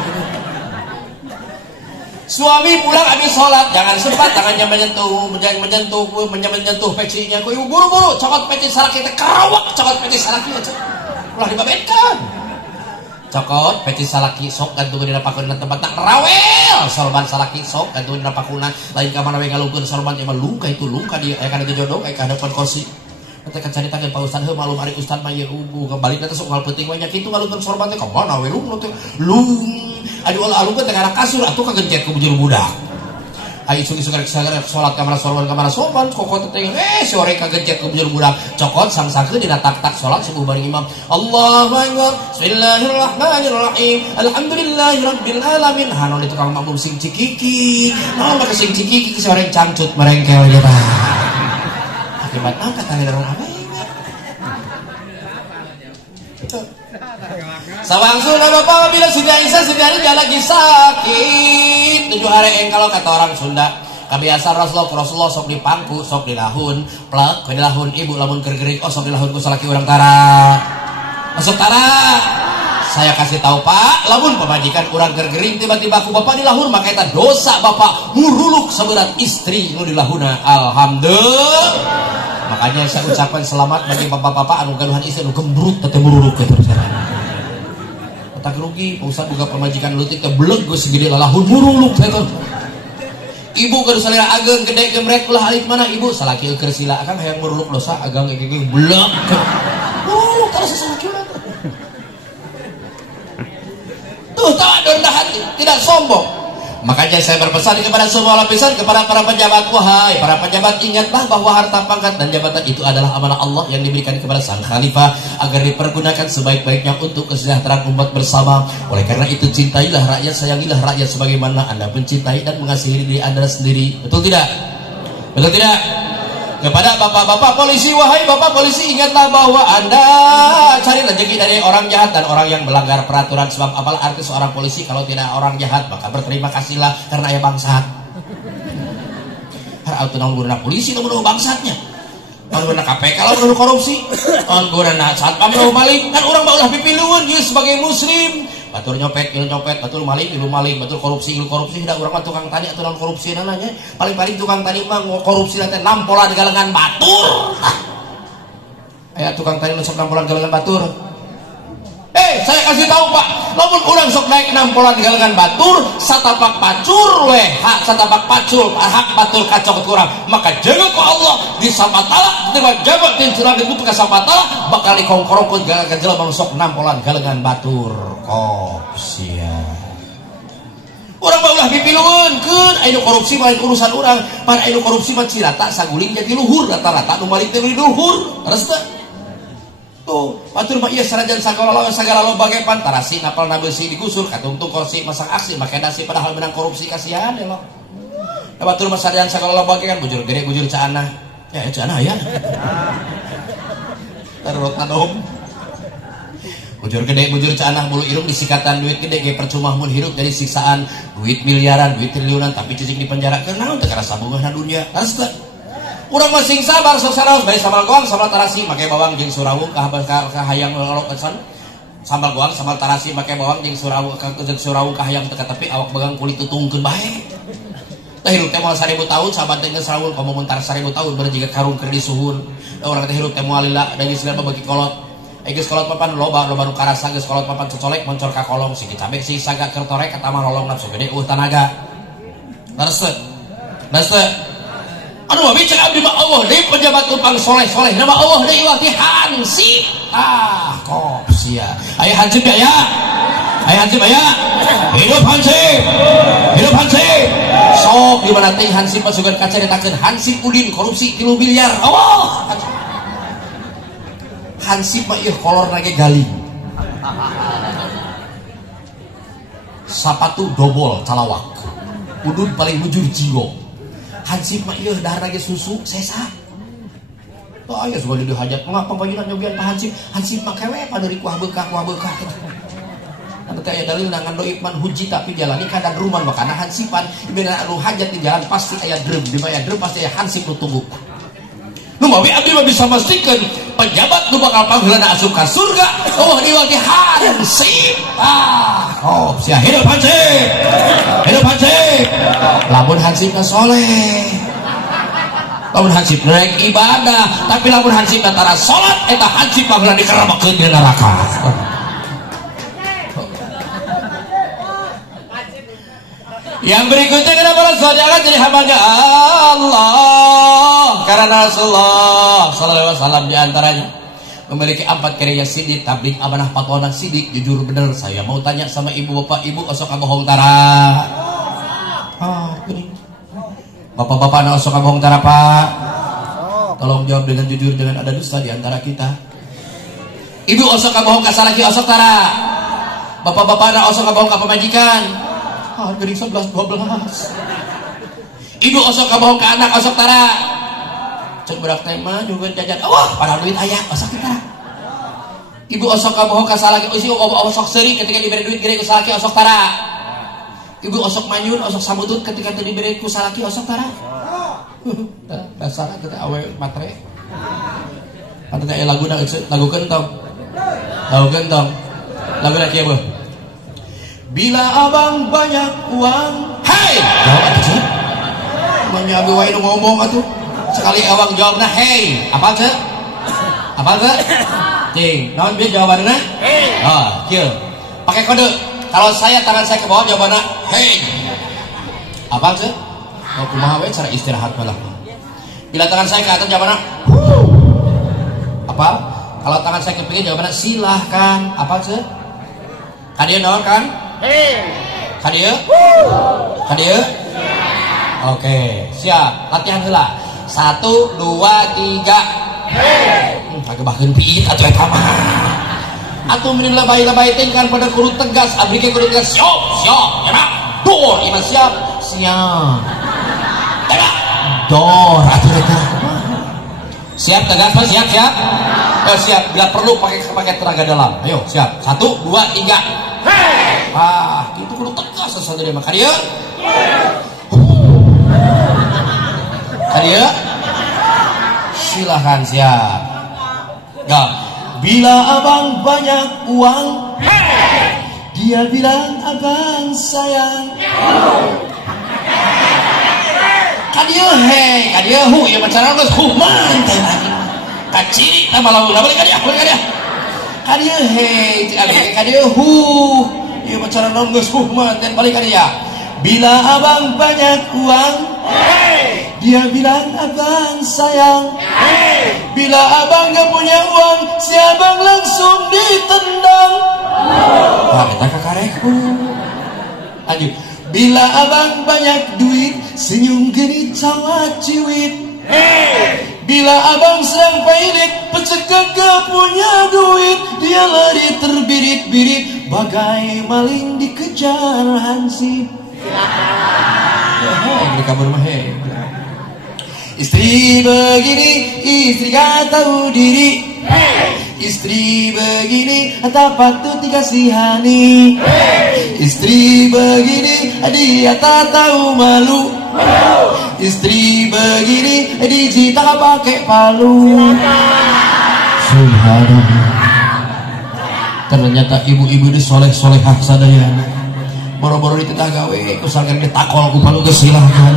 Suami pulang habis sholat, jangan sempat tangannya menyentuh pecinya. Ku ibu buru-buru cokot peci salaki teh karawak, cokot peci salaki aja. Ulah dibabetkan. Cokot peci salaki sok gantung dina pakuna tempat tak rawel, sorban salaki sok gantung dina pakuna. Lain ka mana we ngalungkeun sorban emang luka itu luka dia aya kana jodoh aya ka hadapan kursi. Teh kacaritakeun Pak Ustaz, heuh malum ari Ustaz mah ieu kembali teh sok ngal penting we nya kitu ngalungkeun sorban teh ka mana we lung teh lung. Adi ulah alungkeun teh kana kasur atuh kagencet ku bujur budak. Ai isu-isu rek salat kamar sorban kokot teh sore kagencet ku bujur budak. Cokot sang-sangkeun dina tak-tak salat subuh bareng imam. Allahu akbar. Bismillahirrahmanirrahim. Alhamdulillahirabbil alamin. Hanon itu kang makmum sing cikiki. Naon make sing cikiki sore cangcut merengkel ya tah. Akibat angkat tangan orang apa? Sawangsuna bapak apabila sudah isa sedari dia lagi sakit 7 hari kalau kata orang Sunda kebiasaan Rasulullah sok dipangku sok dilahun plek dilahun ibu lamun kergerik oh sok dilahun ku salaki urang tara masuk tara saya kasih tahu Pak lamun pemajikan urang kergering tiba-tiba aku bapak dilahun maka eta dosa bapak muruluk seberat istri nu dilahuna alhamdulillah makanya saya ucapkan selamat bagi bapak-bapak anu gaduhan istri anu gembrut teh muruluk kitu tak rugi usah buka pemajikan leutik teh beleg geus segede lalahun muruluk teh ibu kada salira ageng gede gemrek ulah alik mana ibu salaki eukeur sila akang hayang muruluk dosa agang gege beleg muruluk tara sasalaki mah tuh tak rendah hati tidak sombong makanya saya berpesan kepada semua lapisan kepada para pejabat wahai para pejabat ingatlah bahwa harta pangkat dan jabatan itu adalah amanah Allah yang diberikan kepada sang khalifah agar dipergunakan sebaik-baiknya untuk kesejahteraan umat bersama oleh karena itu cintailah rakyat sayangilah rakyat sebagaimana anda mencintai dan mengasihi diri anda sendiri betul tidak kepada bapak-bapak polisi wahai bapak polisi ingatlah bahwa anda cari rezeki dari orang jahat dan orang yang melanggar peraturan sebab apalah arti seorang polisi kalau tidak orang jahat maka berterima kasihlah karena ya bangsat harus nangguran polisi nangguran bangsatnya nangguran KPK kalau nangguran korupsi nangguran satpam nangguran maling kan orang baulah pipiluan dia sebagai muslim batur nyopet, ilu nyopet, batur maling, ilu maling, batur korupsi, ilu korupsi. Tidak orang tukang tani atau non korupsi namanya. Paling-paling tukang tani mah korupsi nanti nampolan di galengan batur. Ayah tukang tani sok nampolan galengan batur. Saya kasih tahu Pak, lamun urang sok naik nampolan di galengan batur, satapak pacur weh, hak satapak pacur, hak batur kacau kurang. Maka jaga ku Allah di sapatala, tiba jaga tin curang dibutuh ke sapatala, bakal dikongkorongkeun galengan jelema sok nampolan galengan batur. Sia. Orang baulah pipilueunkeun, aya korupsi mah urusan urang, pan aya korupsi mah cirata saguling jadi luhur rata-rata nu malik teh luhur. Terus teh tuh, batur mah ieu sarajan sagala loba ge pantarasi napal na beusi digusur katungtung kursi masak aksi make nasi padahal menang korupsi kasihan ya lo. Batur mah sarajan sagala loba ge kan bujur gede bujur caana. Ya caana aya. Tarotna dom. Bujur gede bujur caana bulu irung disikatan duit gede ge percuma mun hirup dari siksaan duit miliaran duit triliunan tapi cicing di penjara keur naon teu karasa bungahan dunia. Asli. Urang masing sabar sosaraos bae sambal goang sambal tarasi make bawang jeung surawung ka hayang lolok kesan sambal goang sambal tarasi make bawang jeung surawung ka hayang teu ka tepi awak begang kulit tutungkeun bae teh hirup teh moal 1000 tahun sahabat teh geus rawul komo muntar 1000 tahun bari jiga karung keur disuhun urang teh hirup teh moal lila da geus lila bagi kolot geus kolot papan loba nu karasa geus kolot papan cocolek moncor ka kolong si cabe si saga keur torek eta mah lolong nafsu gede tanaga Nasta anu bicara abdi mah Allah deui pejabat upang soleh-soleh nama Allah deui iwati hansip kop sia aya hansip aya hidup hansip sok di mana teh hansip masukan kaca ditakeun hansip udin korupsi 3 miliar Allah hansip mah ieu kolorna ge galing sapatu dobol calawak udun paling mujur jigo hansip mah ieu dahar ge susu sesa. Oh aya suka di hajat mengapa panjenengan nyobian ka hansip mah kewe padari kuah beukah kitu. Anu teh aya dalil nangan doib man huji tapi jalani kadang ruman makana hansipan ibena anu hajat di jalan pasti aya drem di aya drem pasti aya hansip nu tunggu. Nu mah abdi mah bisa mastikeun pejabat nu bakal pangheulana asup ka surga oh diwaki hansip. Oh sia hidup hansip lamun hansipna soleh lamun hansip rek ibadah tapi lamun hansipna tara salat eta hansip pangheula dikarabakeun di neraka. Yang berikutnya kenapa Rasulullah jadi hambanya Allah karena Rasulullah sallallahu alaihi wasallam diantaranya memiliki 4 kriteria sidik, tablik, amanah, patwanan, sidik, jujur bener. Saya mau tanya sama ibu bapak ibu osok kabohong tara. Bapak-bapak na osok kabohong tara pak. Tolong jawab dengan jujur dengan ada dusta di antara kita. Ibu osok kabohong kasalaki osok tara. Bapak-bapak na osok kabohong ka pamajikan. Gering 11 12. Ibu osok kabohong ka anak osok tara. Cek budak tema juga jajan wah pada duit ayah osok kita Ibu osok kabohong ka salaki, osok seri ketika diberi duit gede ku salaki osok tara. Ibu osok manyun, osok samudut ketika diberi ku salaki osok tara. Dasar kita awe matre. Patutnya lagu kentong. Lagu kentong. Lagu lagi apa? Bila abang banyak uang, hey, jawab atuh. Manya abang wae ngomong atuh. Sekali abang jawab nah hey, apa tuh? Apa tuh? Ting, naon bieu jawabanna? Hey. Oh, kieu. Pakai kode. Kalau tangan saya ke bawah jawabannya hey. Apa tuh? Oh, kumaha we cara istirahat malah. Bila tangan saya ke atas jawabannya apa? Kalau tangan saya ke pinggir jawabannya silahkan. Apa tuh? Kadieu naon kan? Hey. Kadieu? Kadieu? Oke, siap. Latihan heula. 1 2 3. Hey. Agak bahkan piit atau eta mah. Atuh meureun lebay-lebay teh kan pada kudu tegas, abdi ge kudu tegas. Siap, ya Pak. Dor, ieu mah siap. Tega. Dor, atuh eta. Siap tegas Pak, siap. Oh, siap. Bila perlu pakai tenaga dalam. Ayo, siap. 1 2 3. Hey. Ah, itu kudu tegas saja mah. Kadieu? Kadieu? Silahkan siap. Gak. Bila abang banyak uang, dia bilang abang sayang. Kadieu he, kadieu hu, ya pacaran geus hu manten lagi. Kaciri tambah lagu, balik kadieu. Kadieu he, kadieu hu, ya pacaran geus hu manten balik kadieu. Bila abang banyak uang, dia bilang abang sayang. Bila abang gak punya uang, si abang langsung ditendang. Wah, kita kakareku. Lanjut. Bila abang banyak duit, senyum geni cawa ciwit. Bila abang sedang pailit, pecek gak punya duit, dia lari terbirit-birit bagai maling dikejar hansip. Di kamar mah istri begini, istri gak tahu diri. Istri begini, tak patut dikasihani. Istri begini, dia tak tahu malu. Istri begini, dicita pakai palu. Subhanallah. Ternyata ibu-ibu ini soleh-solehah sadayana. Boro-boro di tetangga gawe, kusalkan ditakol ku palu silahkan.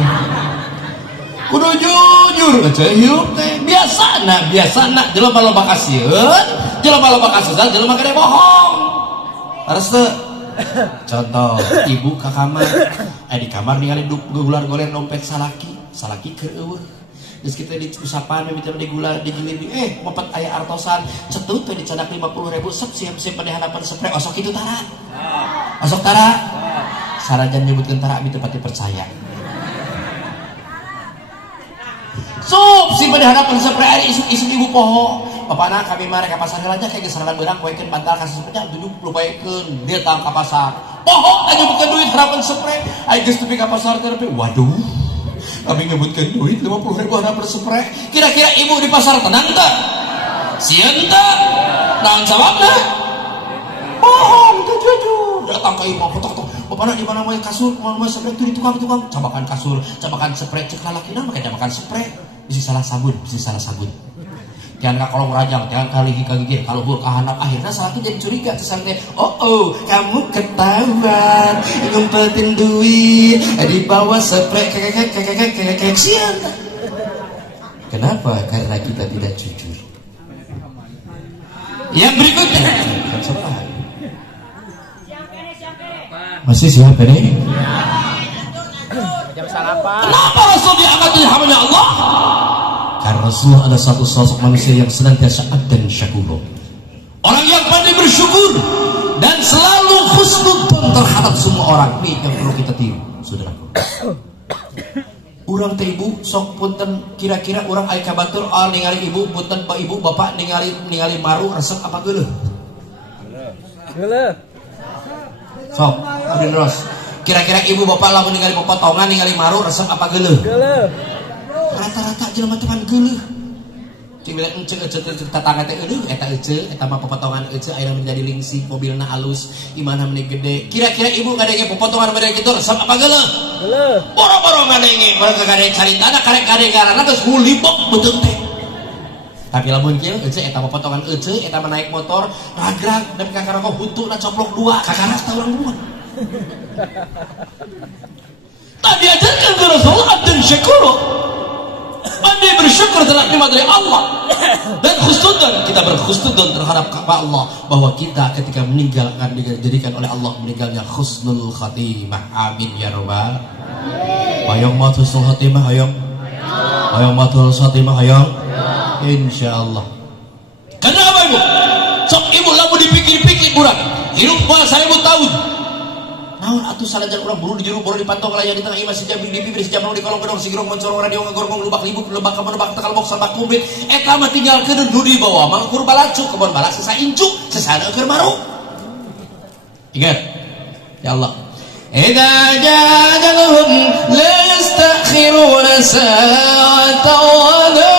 Kudu jujur aja hirup teh biasana jelema loba kasieun, jelema loba kasusan, jelema gede bohong. Harus teu. Contoh, ibu ka kamar, di kamar ningali gular-gular dompet salaki keur eueuh. Geus kita diusapan mimiti digular digilir mopet aya artosan, cetut teh dicadak 50.000 sep siap-siap pada hadapan spray osok kitu tara. Osok tara. Sarajan nyebutkeun tara abdi teu pati percaya. Sup si pada hadapan spray ari isu ibu poho. Bapana kami mah ka pasar heula nya kayak gesaralan beurang poekeun bantal ka sepeda duduk lupaikeun dia tang ka pasar. Poho aja bukan duit harapan spray. Ai geus tepi ka pasar teh waduh. Kami ngebutkeun duit 50.000 harapan spray. Kira-kira ibu di pasar tenang teu? Sieun teu? Naon sababna? Bohong teu jujur. Datang ka ibu foto-foto. Bapana di mana moal kasur, moal spray tuh di tukang-tukang. Cabakan kasur, cabakan spray cek lalakina make cabakan spray. Bisi salah sabun. Jangan ka kolong rajang, jangan kali gigih kalau hur kahanap akhirnya salah itu jadi curiga terus teh. Oh, kamu ketahuan ngumpetin duit di bawah spray kekek sian. Kenapa? Karena kita tidak jujur. Yang berikutnya masih siap ini? Kenapa Rasul diangkat jadi hambanya Allah? Karena Rasulullah ada satu sosok manusia yang senantiasa abdan syakur. Orang yang pandai bersyukur dan selalu husnudzon terhadap semua orang. Ini yang perlu kita tiru, saudaraku. Urang teh ibu sok punten kira-kira urang aya kabatur ningali ibu punten ibu bapak ningali maru resep apa geuleuh? Geuleuh. Sok, abdi terus. Kira-kira ibu bapak lamun ningali potongan ningali maru resep apa geuleuh? Geuleuh. Rata-rata jelema teh pan geuleuh. cing bilang tetangga teh eta eta mah pepotongan aya menjadi lingsing mobilna alus imana meuni gede kira-kira ibu ngadenge pepotongan mereka kitu resep apa geuleuh boro-boro ngadenge mereka ngadenge caritana karek-karek garana geus hulibok beuteuh teh tapi lamun kieu eta pepotongan eta mah naik motor ragrag dan kakara kok huntuna coplok dua kakara teh urang bunuh tadi ajarkan ke Rasulullah dan syukur pandai bersyukur terhadap nikmat dari Allah dan khusnudzon kita berkhusnudzon terhadap Allah bahwa kita ketika meninggal akan dijadikan oleh Allah meninggalnya khusnul khatimah amin ya rabbal hayang maut husnul khatimah hayang maut husnul khatimah hayang insyaallah karena apa ibu sok ibu lamun dipikir-pikir kurang hidup moal 1000 tahun naon atuh salajan urang buru di jero boro dipantong layar di tengah imah sejam di bibir sejam di kolong gedong sigirong mencorong radio ngagorgong lubak libuk lebak kamanebak tekal bok sabak kumbit eta mah tinggalkeun nu di bawah mangkur balacu kebon balak sesa incuk sesana keur maru ingat ya Allah idza ja'alhum la yastakhiruna sa'atan wa la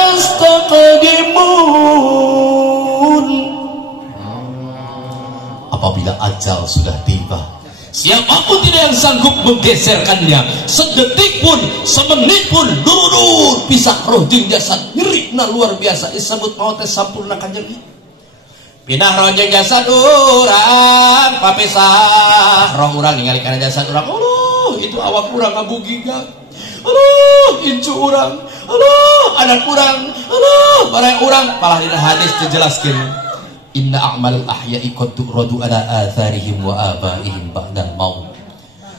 yastaqdimun apabila ajal sudah tiba siapapun tidak yang sanggup menggeserkannya sedetik pun, semenit pun durur pisah roh jeung jasad nyerina luar biasa disebut maut teh sampurna kanjeng pindah roh jeung jasad urang papisah roh urang ningali kana jasad urang itu awak urang ngabugigan incu urang anak urang barang urang palah dina hadis dijelaskeun inna a'malul ahya'i qad turadu ala atharihim wa abaihim ba'dal maut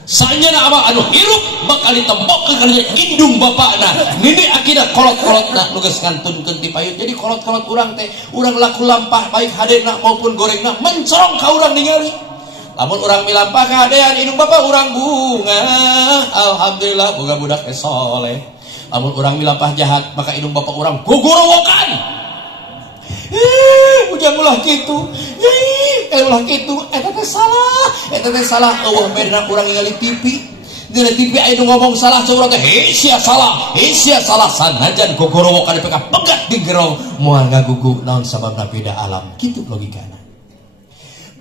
saenyana amal anu hirup bakal ditembokkeun kana indung bapana nini akidah kolot-kolotna nu geus ngantunkeun ti payun jadi kolot-kolot urang teh urang laku lampah baik hadena maupun gorengna mencorong ka urang ningali lamun urang milampah ka hadean indung bapa urang bunga alhamdulillah boga budak soleh lamun urang milampah jahat maka indung bapa urang gogorowokan ujang ulah gitu ulah gitu eta teh salah eueuh bedana urang ningali TV dina TV aya nu ngomong salah curang teh sia salah sanajan gogorowokan peka pegat di gerong moal ngagugu naon sababna beda alam kitu logikana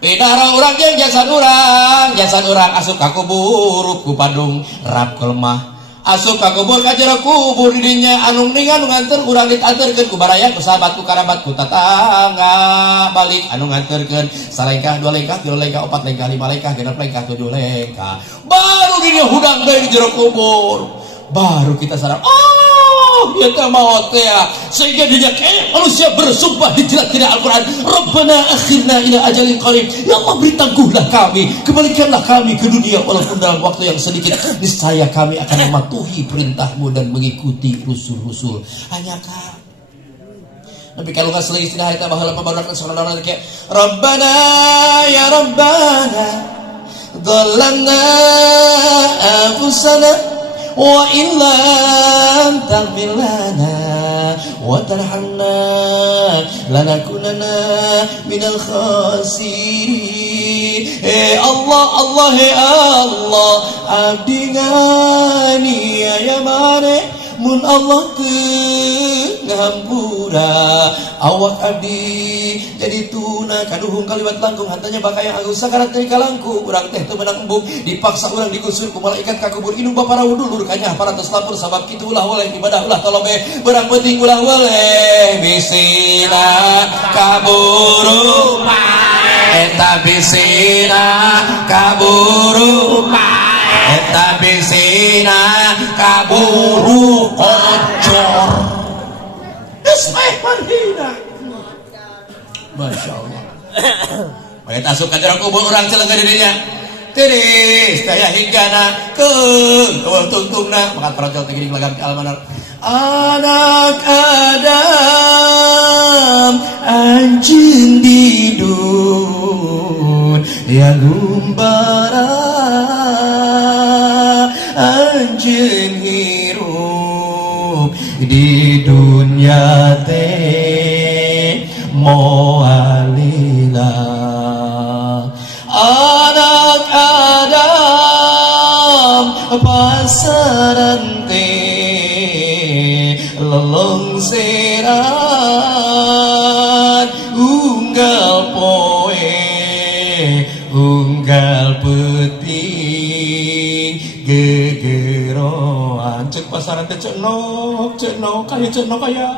beda urang jeung jasad urang asup ka kubur ku padung rap kelemah asup ka kubur ka jero kubur didinya anu ningan anu nganter urang dianterkeun ku baraya ku sahabat ku karabat ku tatangga balik anu nganterkeun salengkah dua lengkah tilu lengkah opat lengkah lima lengkah genep lengkah tujuh lengkah baru didinya hudang deui di jero kubur baru kita sadar ya teh maot teh sehingga dinya manusia bersumpah di tidak Al-Qur'an Rabbana akhirna ila ajalin qarib ya Allah beri tangguhlah kami kembalikanlah kami ke dunia walaupun dalam waktu yang sedikit niscaya kami akan mematuhi perintahmu dan mengikuti rusul-rusul hanya kah tapi kalau nggak selesai istilah kita bahala pembarukan saudara kayak Rabbana ya Rabbana dhalamna anfusana wa illam taghfir lana wa tarhamna lanakunanna minal khasirin Allah abdi nganiaya mane mun Allah teu ngahampura awak abdi jadi tuna kaduhung kaliwat langkung hantanya bakaya anggus sakarat teh kalangku urang teh teu meunang embung dipaksa urang digusur ku malaikat ka kubur indung bapa rawudulur kanya paratos lapur sabab kitu ulah woleh ibadah ulah tolobe berang penting ulah woleh bisina kaburu eta bisina kaburu eta bisina kaburu kocor ismeh marhina Masya Allah bayat asup ka jero kubur urang celengga dirinya tiris daya hinggana keung tungtungna makan parojol teh geuning lagam almanar anak Adam anjeun didun yang gumbara anjeun hirup di dunia teh moalila anak Adam pasaran teh lelong serang gegeroan cek pasaran teh cenok kaya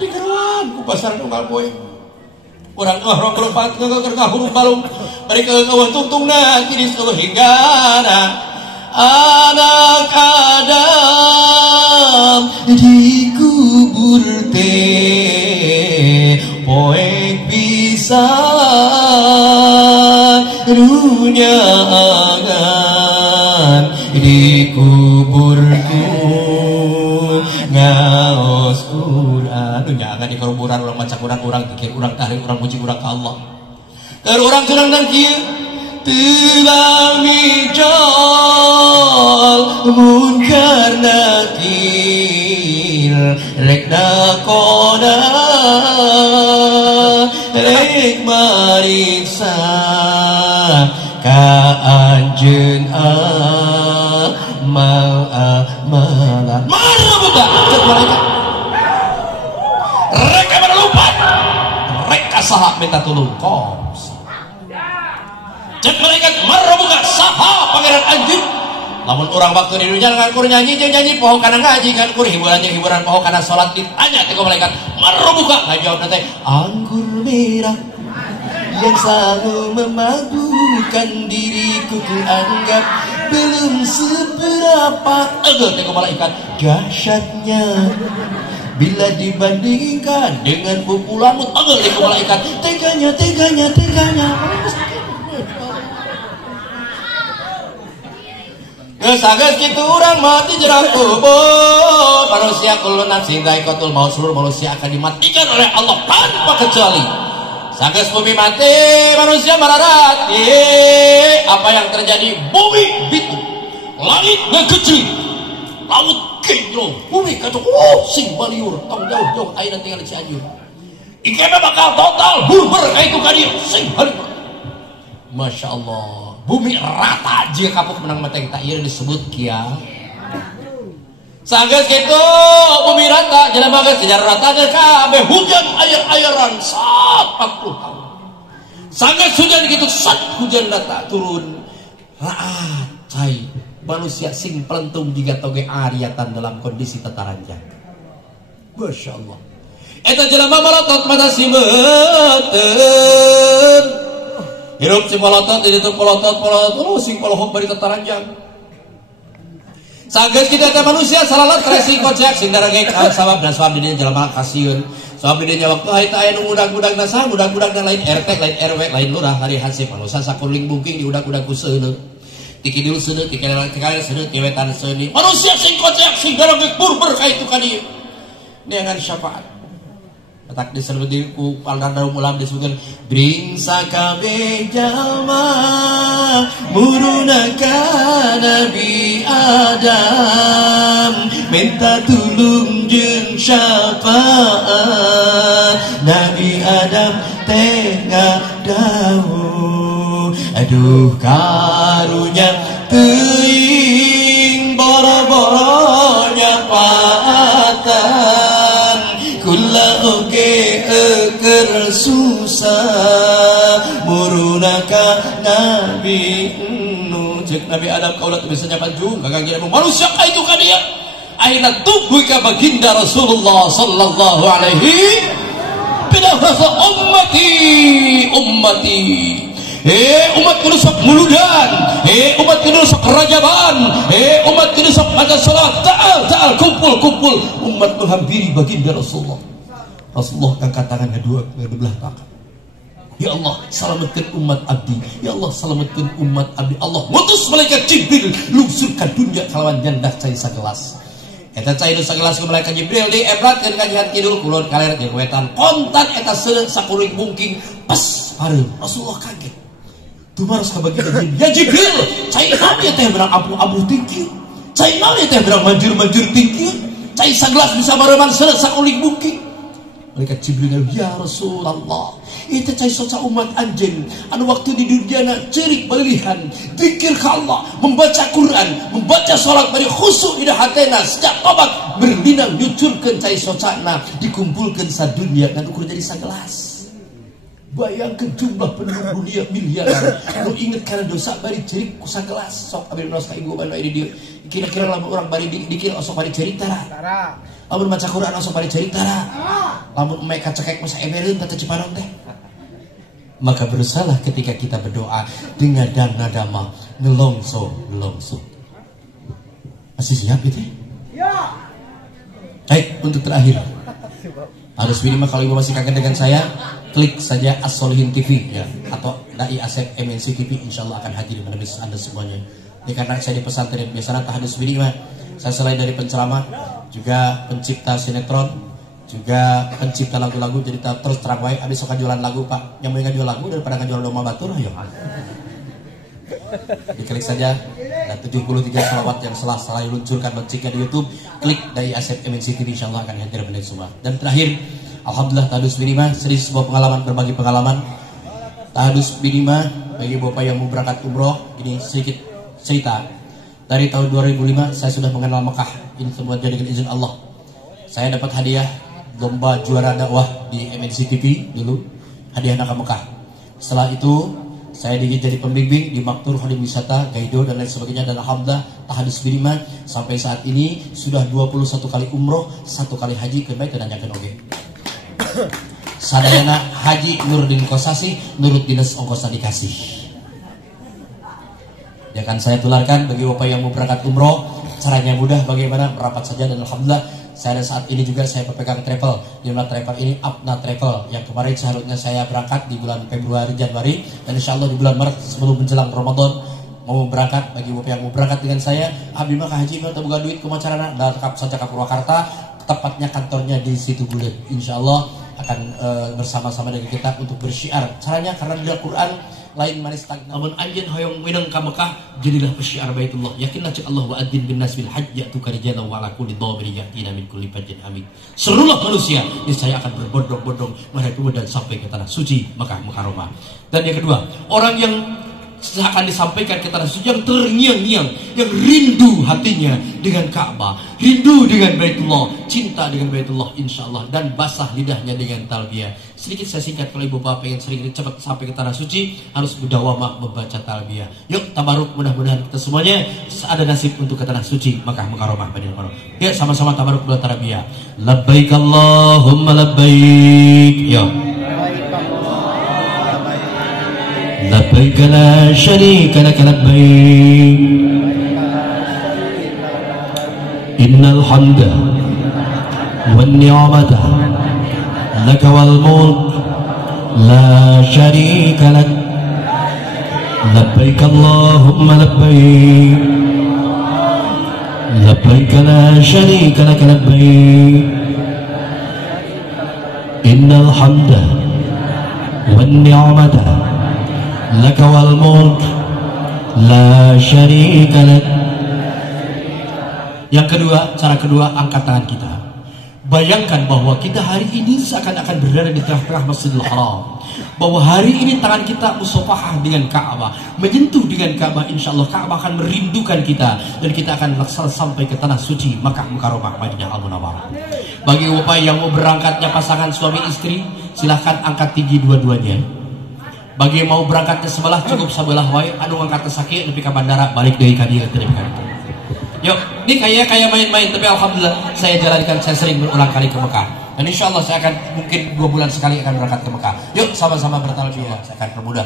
digeroan ku pasaran unggal poe urang orang kelopat ngahurung balung bari keungeun tungtungna tiris hinggana anak Adam dikubur teh poek bisa runyangan dikuburku ngaos Quran runyangan di kuburan urang maca Quran urang pikir urang tahrif urang puji urang ka Allah keur urang curang dan kieu telah mijol munkar nakir rek dakona rek mariksa ka anjeun amalan mana budak cek malaikat rek mana lupa rek kasaha minta tulung kos cek malaikat marbuka saha pangeran anjeun lamun urang waktu di dunia ngan kur nyanyi jeung nyanyi poho kana ngaji kan kur hiburan jeung hiburan poho kana salat ditanya teh ku malaikat marbuka ngajawab teh anggur merah yang selalu memabukkan diriku ku anggap belum seberapa teh ku malaikat dahsyatnya bila dibandingkan dengan pupulanmu teh ku malaikat teganya geus kitu urang mati jerang kubur manusia kullu nafsin dha'iqatul maut seluruh manusia akan dimatikan oleh Allah tanpa kecuali sageus bumi mati manusia mararat apa yang terjadi bumi bitu langit ngegecil laut genjrong bumi kacau sing baliur tong jauh ayeuna tinggal di Cianjur ikena bakal total burber kaitu ka dieu sing baliur Masya Allah bumi rata aja kapuk menang mata kita iya disebut kia sanggeus kitu bumi rata jelema geus kejar rata geus kabeh hujan air-airan 40 tahun sanggeus hujan kitu hujan rata turun raat cai manusia sing pelentung jiga toge ariatan dalam kondisi tataranjang Masya Allah eta jelema malotot mata simeuteun hirup si polotot di itu polotot sing polohok bari tataranjang sageus kita teh manusia salalat racing kocek sing darage ka sabab dan sabab di dieu jelema kasieun sabab di dieu waktu haita aya nu budak-budakna saha budak-budakna lain RT lain RW lain lurah hari hansip manusia sakuring bungking di budak-budak ku seuneu tiki dulu seuneu tiki kali seuneu tiwetan seuni manusia sing kocek sing darage burber ka itu ka dieu dengan syafaat tak disebut ku pandang ulam disebutkan bringsa kabeh jalma murunaka Nabi Adam minta tulung jeung syafaat Nabi Adam teh ngadawuh aduh karunya teuing boro-boro nyapaatan kula oge eker susah murunaka Nabi nu cek Nabi Adam kaulah teu bisa nyapan jung kagangnya manusia ka itu ka dia ayeuna tubuh ka baginda Rasulullah sallallahu alaihi wasallam ummati umat kudu sok muludan umat kudu sok rajaban umat kudu sok maca salat ta'al kumpul umat nu hampiri baginda Rasulullah angkat tangan kedua belah tangan ya Allah selamatkan umat abdi ya Allah selamatkan umat abdi Allah mutus malaikat Jibril lungsurkan dunia kalawan jandah cai sagelas eta cai nu sagelas ku malaikat Jibril di ebratkeun ka jihan kidul kulon kaler jeung wetan kontan eta seuleung sakuring bungking pas hareum Rasulullah kaget tumaros ka baginda ya Jibril cai naon teh berang abu-abu tinggi cai naon teh berang manjur-manjur tinggi cai sagelas bisa mareman seuleung sakuring bungking malaikat Jibril ya Rasulullah itu cai soca umat anjeun anu waktu di dunyana ceurik balilihan zikir ka Allah membaca Quran membaca salat bari khusyuk di hatena sejak tobat berlinang nyucurkeun cai socana dikumpulkeun sadunya ngan ukur jadi sagelas Bayangkan jumlah penduduk dunia miliaran. Lu inget karena dosa bari cerik kusang kelas sok abis nos ka ibu bano ini dia. Kira-kira lamun orang bari dikira osok bari cerik tara. Lamun maca Quran osok bari cerik tara. Lamun emek kacekek masa ebereun tata cipanon teh. Maka berusahalah ketika kita berdoa dengan nada mah ngelongso. Masih siap itu? Ya. Baik, untuk terakhir. Harus minimal kalau ibu masih kangen dengan saya, klik saja As-Solihin TV ya, atau Dai Asep MNC TV, insya Allah akan hadir menemani Anda semuanya. Ini karena saya di pesantren biasanya tahadus minimal. Saya selain dari penceramah, juga pencipta sinetron, juga pencipta lagu-lagu. Jadi terus terang wae abis suka jualan lagu Pak, yang mau jual lagu daripada jual domba batur ya. Diklik saja dan 73 salawat yang selalu diluncurkan loncengnya di YouTube. Klik dari Asep MNC TV, insyaallah akan hadir benar semua. Dan terakhir, alhamdulillah tahadus binima seri sebuah pengalaman, berbagi pengalaman. Tahadus binima bagi bapak yang mau berangkat umroh, ini sedikit cerita. Dari tahun 2005 saya sudah mengenal Mekah. Ini semua jadi dengan izin Allah. Saya dapat hadiah lomba juara dakwah di MNC TV dulu, hadiah anak Mekah. Setelah itu saya jadi pembimbing di Maktur Khadim Wisata, Gaido dan lain sebagainya. Dan alhamdulillah tahadus binima sampai saat ini sudah 21 kali umroh, 1 kali haji. Kebaik nanyakan oge. Sadayana haji Nurdin Kosasi, nurut dinas ongkosan dikasih. Ya kan saya tularkan bagi bapak yang mau berangkat umroh, caranya mudah, bagaimana merapat saja. Dan alhamdulillah saya saat ini juga saya berpegang travel. Di mana travel ini Apna Travel yang kemarin seharusnya saya berangkat di bulan Februari Januari, dan insya Allah di bulan Maret sebelum menjelang Ramadan mau berangkat. Bagi bapak yang mau berangkat dengan saya, abdi mah haji mah buka duit kumacarana, datang saja ke Purwakarta, tepatnya kantornya di situ Bulet. Insya Allah akan bersama-sama dengan kita untuk bersyiar. Caranya karena di Al-Quran lain manis tag. Namun anjeun hoyong minang ka Mekah, jadilah pesyiar Baitullah. Yakinlah cek Allah wa adzin bin nas bil hajj ya'tuka rijalan wa ala kulli dhamir ya'tina min kulli fajjin amik. Seluruh manusia niscaya akan berbondong-bondong menuju dan sampai ke tanah suci Mekah Mukarramah. Dan yang kedua, orang yang akan disampaikan ke tanah suci yang terngiang-ngiang, yang rindu hatinya dengan Ka'bah, rindu dengan Baitullah, cinta dengan Baitullah insyaallah, dan basah lidahnya dengan talbiyah. Sedikit saya singkat, kalau ibu bapak pengen sering cepat sampai ke tanah suci harus mudawamah membaca talbiyah. Yuk tabaruk, mudah-mudahan kita semuanya ada nasib untuk ke tanah suci Makkah Mukarramah Madinah Munawwarah. Ya sama-sama tabaruk buat talbiyah. Labbaik Allahumma labbaik. Ya. لبيك لا شريك لك لبيك إن الحمد والنعمة لك والملك لا شريك لك لبيك اللهم لبيك لبيك لا شريك لك لبيك إن الحمد والنعمة laka wal mulk la syarika lak. Yang kedua, cara kedua, angkat tangan kita. Bayangkan bahwa kita hari ini seakan-akan berada di tengah-tengah Masjidil Haram. Bahwa hari ini tangan kita musafahah dengan Ka'bah, menyentuh dengan Ka'bah. Insya Allah Ka'bah akan merindukan kita, dan kita akan laksana sampai ke tanah suci Makkah Mukarramah Madinah Al-Munawwarah. Bagi upaya yang mau berangkatnya pasangan suami istri, silahkan angkat tinggi dua-duanya. Bagi yang mau berangkatnya sebelah, cukup sebelah wae. Anu ngangkat sakit lebih ke bandara, balik dari kadieu teh. Yuk, ini kayak main-main, tapi alhamdulillah saya jalankan, saya sering berulang kali ke Mekah. Dan insya Allah saya akan mungkin 2 bulan sekali akan berangkat ke Mekah. Yuk sama-sama bertalbiyah, saya akan permudah.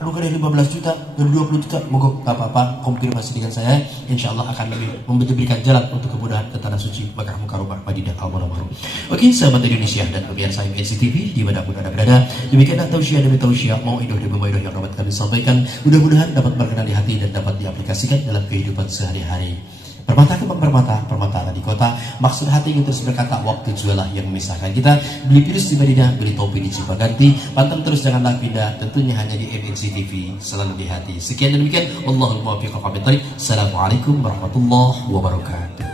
Aduh dari 15 juta, dari 20 juta, mogok gak apa-apa, konfirmasi dengan saya. Insya Allah akan lebih memberikan jalan untuk kemudahan ke tanah suci Makkah Mukarramah Madinah Al-Munawwarah. Oke, sahabat Indonesia dan pemirsa MNC TV dimanapun Anda berada, demikianlah tausiah demi tausiah, mau idoh demi idoh yang dapat kami sampaikan. Mudah-mudahan dapat berkenan di hati dan dapat diaplikasikan dalam kehidupan sehari-hari. Permata kembang permata ada di kota. Maksud hati ingin terus berkata, waktu jualah yang memisahkan kita. Beli virus di Madinah, beli topi di Cipaganti. Pantang terus janganlah pindah, tentunya hanya di MNC TV, selalu di hati. Sekian dan demikian, Allahumma waffiq. Assalamualaikum warahmatullahi wabarakatuh.